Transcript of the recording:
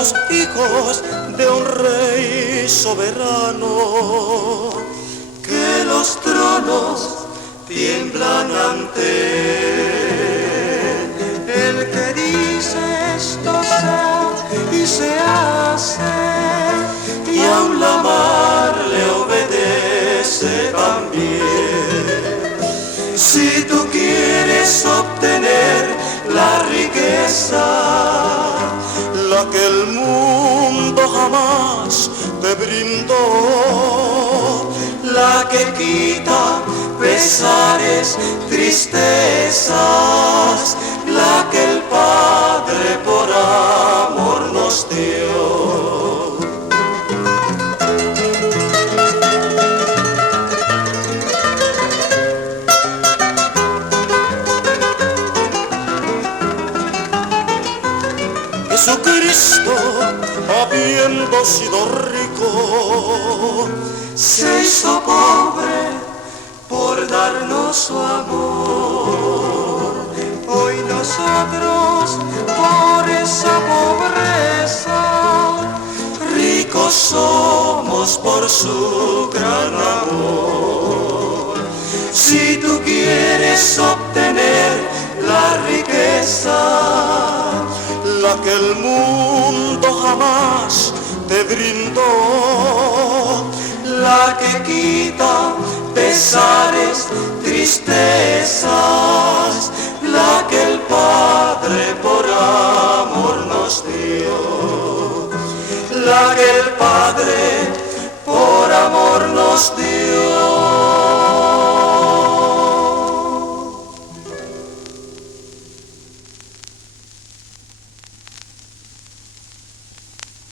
Somos hijos de un rey soberano, que los tronos tiemblan ante él. El que dice esto sea y se hace, y aun la mar le obedece también. Si tú quieres obtener la riqueza, la que el mundo jamás te brindó, la que quita pesares, tristezas, la que el Padre por amor nos dio. Jesucristo, habiendo sido rico, se hizo pobre por darnos su amor. Hoy nosotros, por esa pobreza, ricos somos por su gran amor. Si tú quieres obtener la riqueza, la que el mundo jamás te brindó, la que quita pesares, tristezas, la que el Padre por amor nos dio, la que el Padre por amor nos dio.